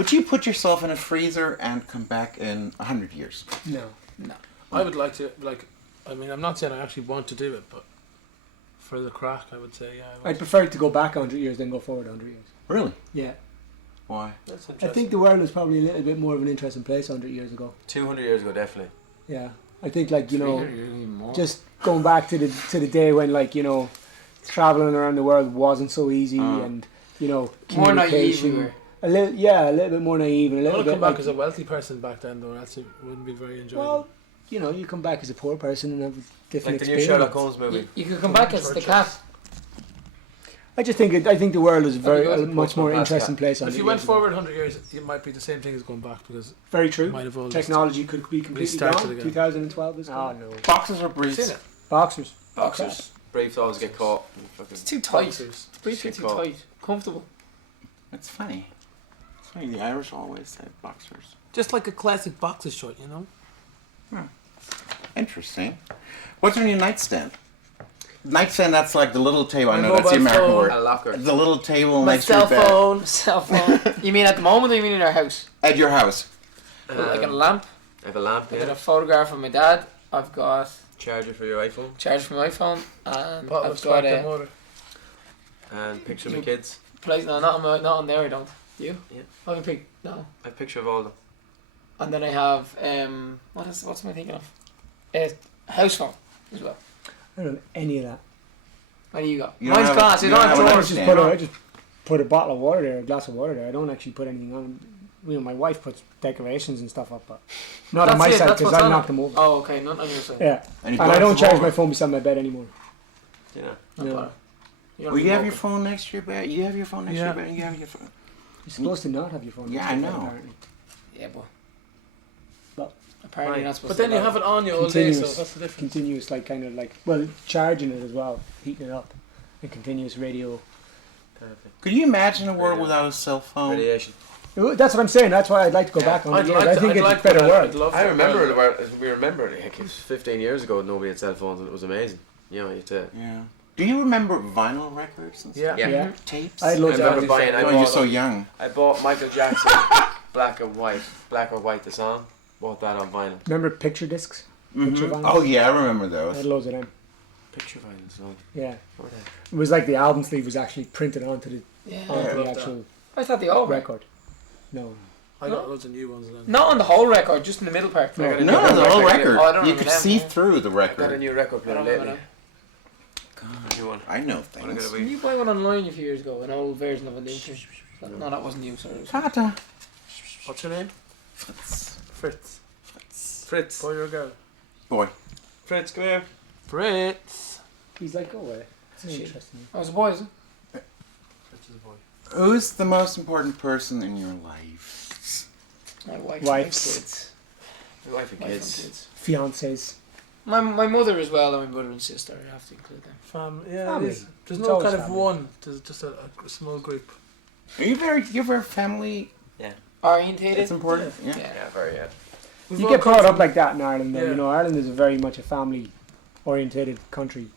Would you put yourself in a freezer and come back in 100 years? No. I would like to, I mean, I'm not saying I actually want to do it, but for the crack, I would say, yeah. I'd prefer to go back 100 years than go forward 100 years. Really? Yeah. Why? That's I interesting. think the world was probably a little bit more of an interesting place 100 years ago. 200 years ago, definitely. Yeah. I think, like, you know, 300 years, even more. just going back to the day when, like, you know, traveling around the world wasn't so easy and, you know, more naive we communication. were. A little bit more naive and a I little want to bit come back like, as a wealthy person back then, though. That wouldn't be very enjoyable. well, you know, you come back as a poor person and have a different Like the new experience. Sherlock Holmes movie. You could come back as the cat. I just think I think the world is That'd be a good. much more Podcast, interesting place. if you went forward 100 years, it might be the same thing as going back because very it true. might have all Technology could be completely restarted gone. again. 2012 is Oh gone. no. Boxers or Seen briefs? it? Boxers. Boxers. Brave always get caught. It's too tight. Boxers. It's too Call. tight. Comfortable. It's funny. It's funny. The Irish always say boxers. Just like a classic boxer short, you know? Interesting. What's on your nightstand? Nightstand, that's like the little table. I My know that's the mobile American phone. word. A locker. The little table My next to your cell bed. phone. Cell phone. You mean at the moment or you mean in our house? At your house. Like a lamp. I have a lamp I've got here. a photograph of my dad. I've got Charger for your iPhone. charge for my phone. And Bottle of I've got sparkling a water. And picture of my kids. place. No, not on there. I don't. You? Yeah. I have a pic. No. I have a picture of all of them. And then I have what's am I thinking of? A house phone as well. I don't have any of that. What do you got? You don't Mine's have- glass. You you don't don't have have an drawers. iPhone. I just put a bottle of water there, a glass of water there. I don't actually put anything on. You know, my wife puts decorations and stuff up, but not on That's my it, side that's because what's I on knocked it. them over. Oh, okay. Not on your side. Yeah, And, and I don't charge my phone beside my bed anymore. You know. Not No. bad. You don't Well, you need have your mocha. phone next to your bed. You have your phone next to Yeah. your bed. And you have your phone. You're supposed to not have your phone. Yeah, next to I your bed, know. apparently. Yeah, but Well, apparently right. you're not supposed But to. then you allow have it on you all day, so Continuous. that's the difference. Continuous, like kind of like charging it as well, heating it up, and continuous radio. Perfect. Could you imagine a world Radio. without a cell phone? Radiation. That's what I'm saying. That's why I'd like to go Yeah. back on I'd the like years. I to- think I'd it's like a better that. world. I'd love I that. remember we remember like it was 15 years ago. Nobody had cell phones and it was amazing. You know, you had to. Yeah. Do you remember vinyl records and Yeah. stuff? Yeah. Tapes? I had I loads remember of buying. I Oh, you're bought, so young. I bought Michael Jackson, Black or White, the song. Bought that on vinyl. Remember picture discs? Picture Mhm. vinyls? Oh yeah, I remember I had those. loads of them. Picture vinyl song. Yeah, What were they? it was like the album sleeve was actually printed onto the Yeah. onto I the love actual I thought they all were. record. No, I got loads of new ones then. Not on the whole record, just in the middle part. No. I got a No, new the whole record. record. Oh, I don't You remember could them, see yeah. through the I got a record. new record I player don't remember lately. God, New one. I know Wanna get things. a Didn't wee- you buy one online a few years ago? An old version of a new thing? No, that wasn't you, sorry. Tata. What's your name? Fritz. Fritz. Fritz. Boy or girl? Boy. Fritz, come here. Fritz. he's like, go away. It's Shit. interesting. Oh, it's a boy, is it? Fritz is a boy. Who's the most important person in your life? My wife. Wives. Kids. My wife and Wife and kids. kids. Fiancés. My mother as well, and my brother and sister. I have to include them. Yeah, Family. it is. There's It's no always kind of family. one. There's just a small group. Are you're very family. Orientated. It's important. Yeah. Yeah. Yeah, very. Yeah. We've You all get come brought up from- like that in Ireland, though. Yeah. You know, Ireland is very much a family-orientated country.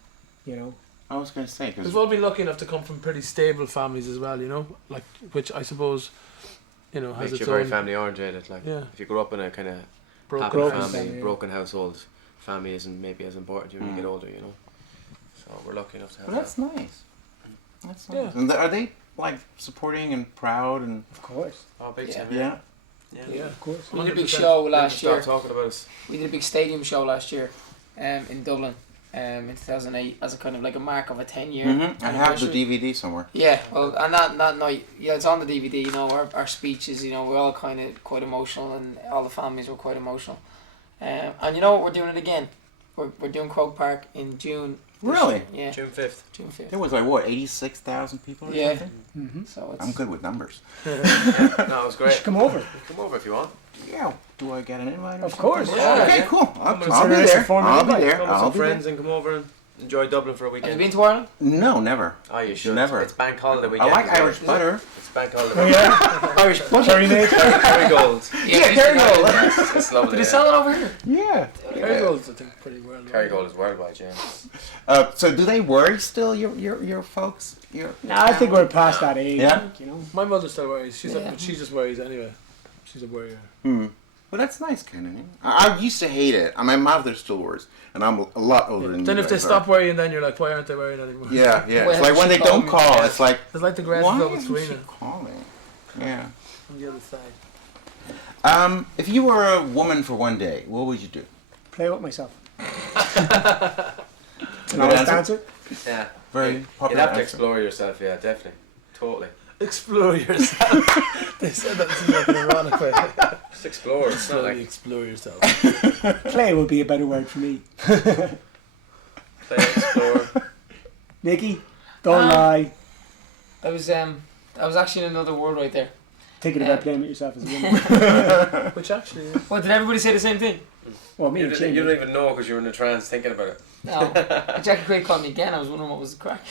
You know, I was gonna say because We've all been lucky enough to come from pretty stable families as well, you know, like which I suppose, you know, has Makes you its very own family oriented. Like Yeah. if you grew up in a kind of broken happy Broken house. family, family, yeah. broken household, family isn't maybe as important to you when you Mm. get older. You know. So we're lucky enough to have Well, that's that. nice. That's nice. Yeah. And are they like supporting and proud and of course, Oh, big Yeah. time. yeah? Yeah. of course. We did a big 100%. show Never last stop year. talking about us. We did a big stadium show last year, in Dublin, in 2008, as a kind of like a mark of a 10-year. I have the anniversary. DVD somewhere. Yeah, well, and that night, yeah, it's on the DVD. You know, our speeches. You know, we're all kind of quite emotional, and all the families were quite emotional. And you know what? We're doing it again. We're doing Croke Park in June. this Really? year. Yeah, June 5th. June 5th. There was like what 86,000 people or Yeah. something. Mm-hmm. So it's I'm good with numbers. No, it was You great. should come over. Come over if you want. Yeah. Do I get an invite? Or Of something? course. Yeah. Okay, cool. I'll Consider be this a there. form of I'll be invite. there. Come with I'll some be there. friends and come over and enjoy Dublin for a Have you weekend. been to Ireland? No, never. Oh, you should. Never. It's bank holiday I weekend. like as well. Irish butter. It's bank holiday Oh weekend. yeah, Irish butter. Cherry mate. Kerry Gold. Yeah, there you go. Yes, it's lovely. Did they yeah. sell it over here? Yeah, Kerrygold's, I think, pretty well. Kerrygold is worldwide, yeah. So do they worry still, your folks? No, I think we're past that age. Yeah? Like, you know. My mother still worries. Yeah. But she just worries anyway. She's a worrier. Hmm. Well, that's nice, kind of. I used to hate it. My mother still worries, and I'm a lot older than Then you if they guys stop are. worrying, then you're like, why aren't they worrying anymore? Yeah. Well, It's like when they don't call, Yeah. it's like, It's like the grass why is over isn't Serena she calling? Yeah. on the other side. If you were a woman for one day, what would you do? Play with myself. Good Honest answer? answer. Yeah. Very You'd popular have to answer. explore yourself, yeah, definitely. Totally. Explore yourself. They said that in like an ironic way. Just explore. It's not Slowly like explore yourself. Play would be a better word for me. play, explore. Nikki, don't lie. I was actually in another world right there. Thinking about playing with yourself as a woman. Which actually is. What, did everybody say the same thing? Well, me You and don't, Shane. you don't even know because you're in a trance thinking about it. No. Jackie Craig called me again. I was wondering what was the crack.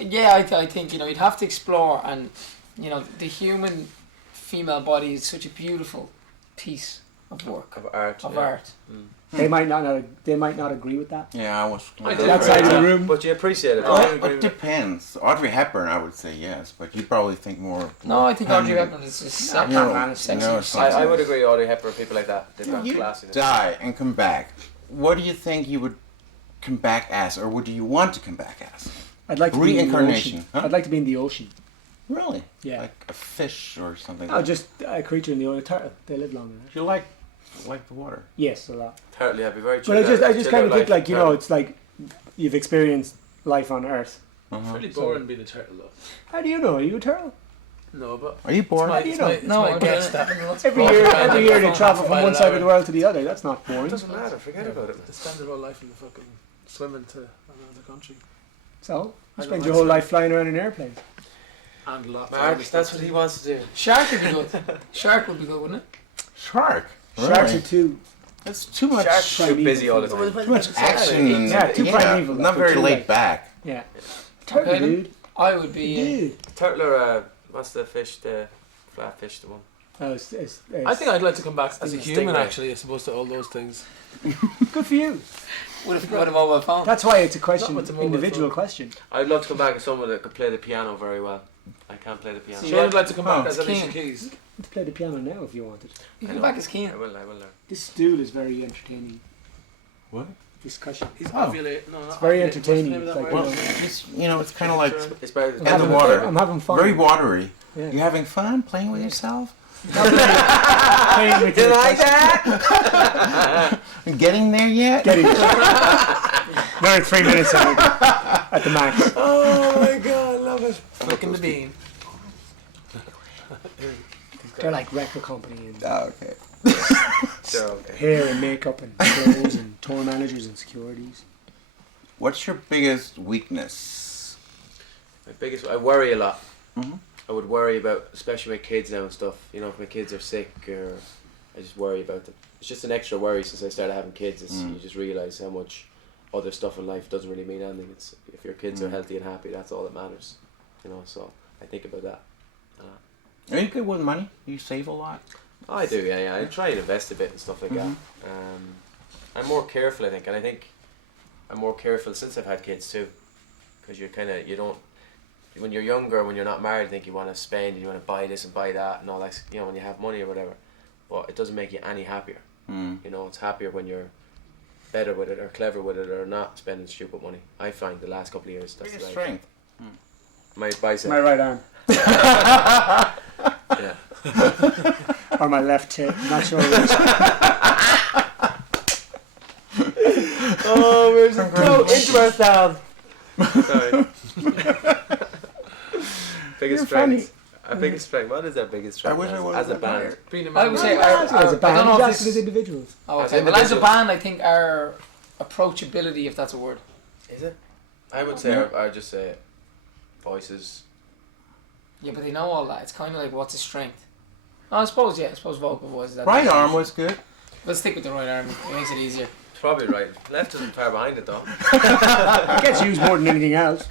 Yeah, I think, you'd have to explore, and, the human female body is such a beautiful piece of work, Of art. of yeah. art. They might not agree with that. Yeah, I was. I do. That side of the Yeah, room. But you appreciate it. Oh, I Well, agree it with depends. Audrey Hepburn, I would say yes, but you probably think more. No, I think Audrey Um, Hepburn is just No, sexy. it's no, it's not. I would agree, Audrey Hepburn, people like that. They've got You class in it. die and come back. What do you think you would come back as, or would you want to come back as? I'd like to be in the Reincarnation, ocean. huh? I'd like to be in the ocean. Really? Yeah. Like a fish or something. No, just a creature in the ocean. A turtle. They live longer. You like the water. Yes, a lot. Turtle, yeah, be very But I just chill kind out of think life, like, turtle. it's like you've experienced life on Earth. Uh-huh. Pretty boring being a turtle though. How do you know? Are you a turtle? No, but Are you bored? How do you know? it's No, my I guess don't. that Every year they travel from By one an side hour. of the world to the other. That's not It boring. doesn't matter, forget about it. They spend their whole life in the fucking swimming to another country. So, you I spend don't your like whole swimming. life flying around in airplanes. And lots of Mark, other that's stuff what he too. wants to do. Shark would be good. Shark would be good, wouldn't it? Shark. Sharks Really? are too. It's too much. Sharks are too busy all the Well, time. Too much action. And, Yeah, too primeval, Not they're very too laid like- back. Yeah. Turtle, Okay, then. dude. I would be. Dude. Turtle or, what's the fish, the flatfish, the one? Oh, I think I'd like to come back as a Stingray. human actually, as opposed to all those things. good for you. With a mobile phone. That's why it's a question, with the mobile individual phone. question. I'd love to come back as someone that could play the piano very well. I can't play the piano. See, Shane would like to come back Oh. as Alicia King. Keys. Let's play the piano now if you wanted. You can go back as Keen. I will learn. This stool is very entertaining. What? Discussion. He's Oh. ovulating. No, not very ovulating. entertaining. What's the name of It's that like, word? Well, it's kind of like It's better I'm than And the having, water. I'm having fun. very watery. Yeah. You having fun playing with yourself? Playing with You your like question. that? Getting there yet? Getting Another 3 minutes at the max. Oh my god, I love it. Flicking the bean. They're like record company and Oh, okay. Sure, okay. hair and makeup and clothes and tour managers and securities. What's your biggest weakness? My biggest, I worry a lot. Mhm. I would worry about, especially my kids now and stuff. You know, if my kids are sick, or I just worry about them. It's just an extra worry since I started having kids. Is you just realize how much other stuff in life doesn't really mean anything. It's if your kids are healthy and happy, that's all that matters. You know, so I think about that. Are you good with money? You save a lot? I do, yeah. I try and invest a bit and stuff like that. I'm more careful, I think, and I think I'm more careful since I've had kids too, because you don't. When you're younger, when you're not married, I think you want to spend and you want to buy this and buy that and all that. You know, when you have money or whatever, but it doesn't make you any happier. You know, it's happier when you're better with it or clever with it or not spending stupid money. I find the last couple of years that's Biggest the right. strength. My bicep. My right arm Yeah. or my left hip. Not sure which. Oh, where's it go? Into our sound. Sorry. Biggest You're funny. strength. Our biggest strength. What is our biggest strength? wish I was as a that band. higher. Being a I man. would say As a I don't band, know you if asked this. as individuals. Oh, As okay. Well, as a individuals. band, I think our approachability, if that's a word. Is it? I would say Yeah. I just say voices. Yeah, but they know all that. It's kind of like what's his strength. Oh, I suppose vocal voice. Right arm was good. Let's stick with the right arm. It makes it easier. Probably right. Left isn't far behind it though. It gets used more than anything else.